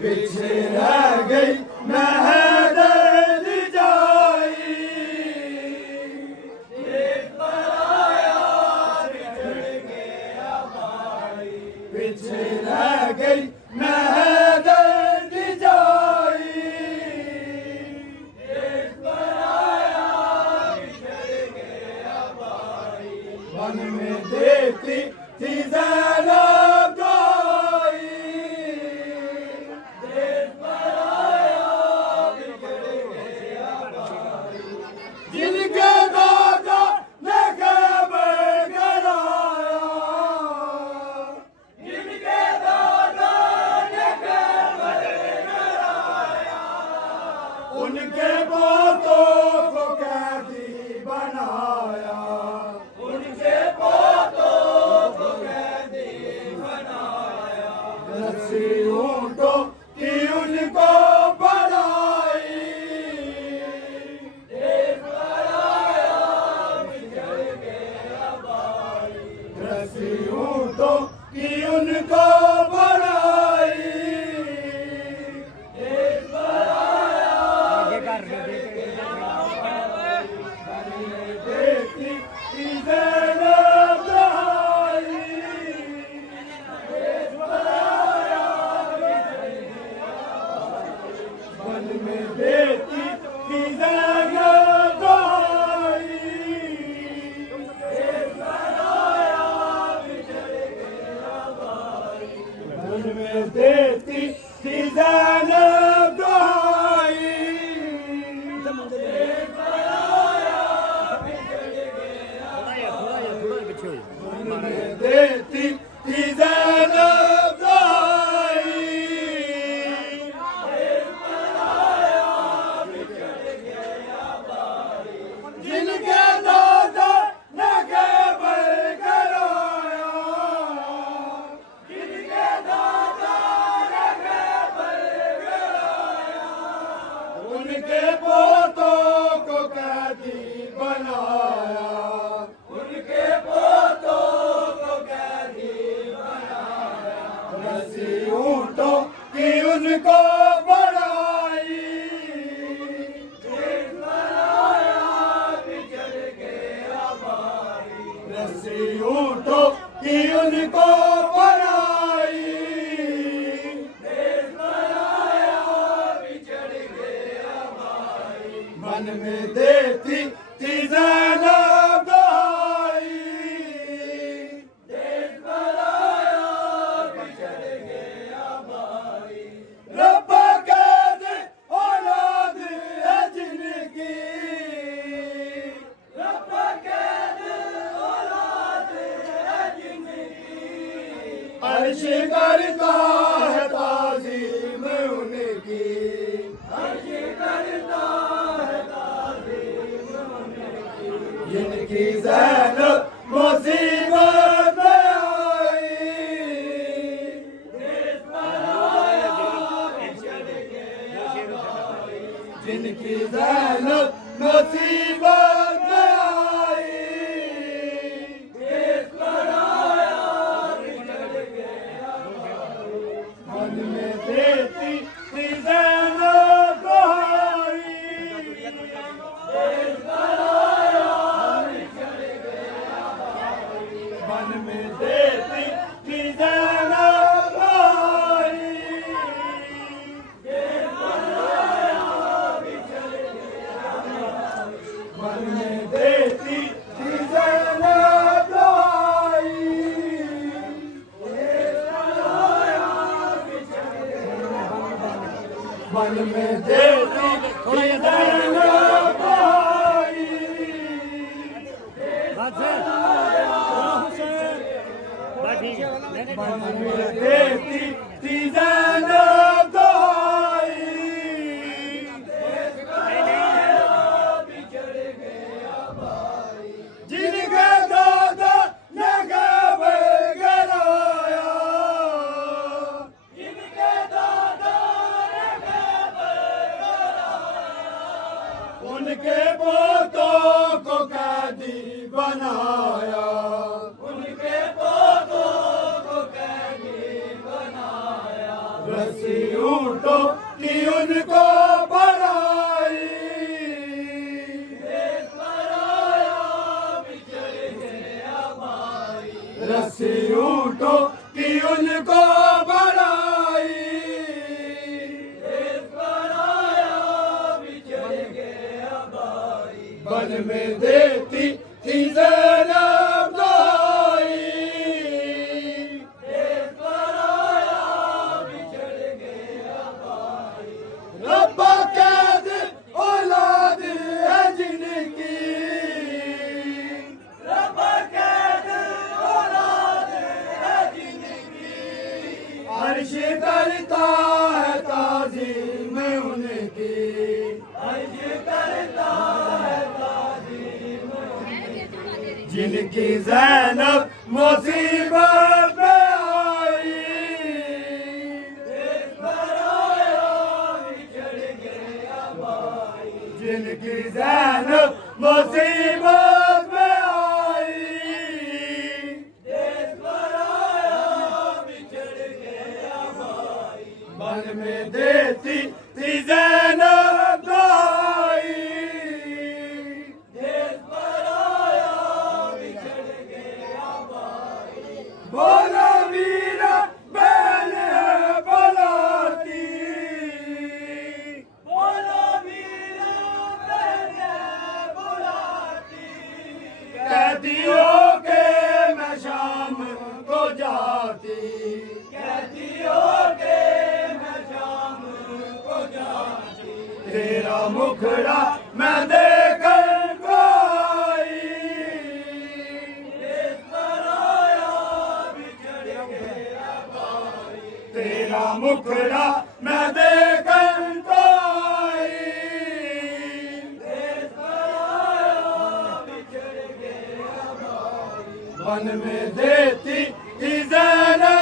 पीछे रह गई महदद जाई, देश पराया बिछड़ गया भाई। पीछे रह गई महदद जाई, देश पराया बिछड़ गया भाई। वन में देती थी ज़ैनब गाई, देश पराया बिछड़ गया भाई। जिनके दादा ने खैबर कराया, जिनके दादा ने खैबर कराया, उनके पोतों को कैदी बनाया, उनके पोतों को कैदी बनाया। रस्सी ऊँटों की उनको बढ़ाई, देश पराया बिछड़ गया भाई। रस्सी ऊँटों की उनको बढ़ाई, देश पराया बिछड़ गया भाई। देखती थी ज़ैनब दहाई, देश पराया बिछड़ गया भाई। वन में देती थी ज़ैनब दहाई, देश पराया बिछड़ गया भाई। वन में देती थी ज़ैनब दहाई, देश पराया बिछड़ गया भाई। वन में देती थी ज़ैनब दहाई, देश पराया बिछड़ गया भाई। जिनके दादा ने खैबर कराया, जिनके दादा ने खैबर कराया, उनके पोतों को कैदी बनाया, उनके पोतों को कैदी बनाया। रस्सी ऊँटों की उनको बढ़ाई, देश पराया बिछड़ गया भाई। रस्सी ऊँटों की उनको बढ़ाई, देश पराया बिछड़ गया भाई। मन में देती थी ज़ैनब दहाई, देश पराया बिछड़ गया भाई। रब कैद औलाद है जिनकी, रब कैद औलाद है जिनकी, अर्श करता है ताज़ीम उनकी, अर्श करता है ताज़ीम उनकी। जिनकी ज़ैनब मुसीबत में आई, देश पराया बिछड़ गया भाई। जिनकी ज़ैनब मुसीबत में आई, देश पराया बिछड़ गया भाई। मन में देती थी ज़ैनब दहाई, देश पराया बिछड़ गया भाई। मन में देती थी ज़ैनब दहाई, बन में देती थी ज़ैनब भाई। बन में देती थी ज़ैनब भाई। जिनके दादा ने गबर गिराया, जिनके दादा ने गबर गिराया, उनके पोतों को कैदी बनाया, उनके पोतों को कैदी बनाया। रस्सी ऊँटों की उनको बढ़ाई, रस्सी ऊँटों की उनको बढ़ाई। बन में देती थी ज़ैनब भाई। रब्बा कैद औलाद है जिनकी, रब्बा कैद औलाद है जिनकी। अर्श करता है ताज़ीम उनकी, अर्श करता है ताज़ीम उनकी। जिनकी ज़ैनब मुसीबत में आई, जिनकी ज़ैनब मुसीबत में आई। देश पर आया बिछड़ गया भाई। बन में देती थी ज़ैनब भाई। देश पर आया बिछड़ गया भाई। बोलो वीरा बहन है बुलाती, बोलो वीरा बहन है बुलाती। कैदियों के मैं शाम को जाती, कैदियों के मैं शाम को जाती। तेरा मुखड़ा मैं देखकर आई। देश पर आया बिछड़ गया भाई। तेरा मुखड़ा मैं देखकर आई। देश पर आया बिछड़ गया भाई। बन में देती थी ज़ैनब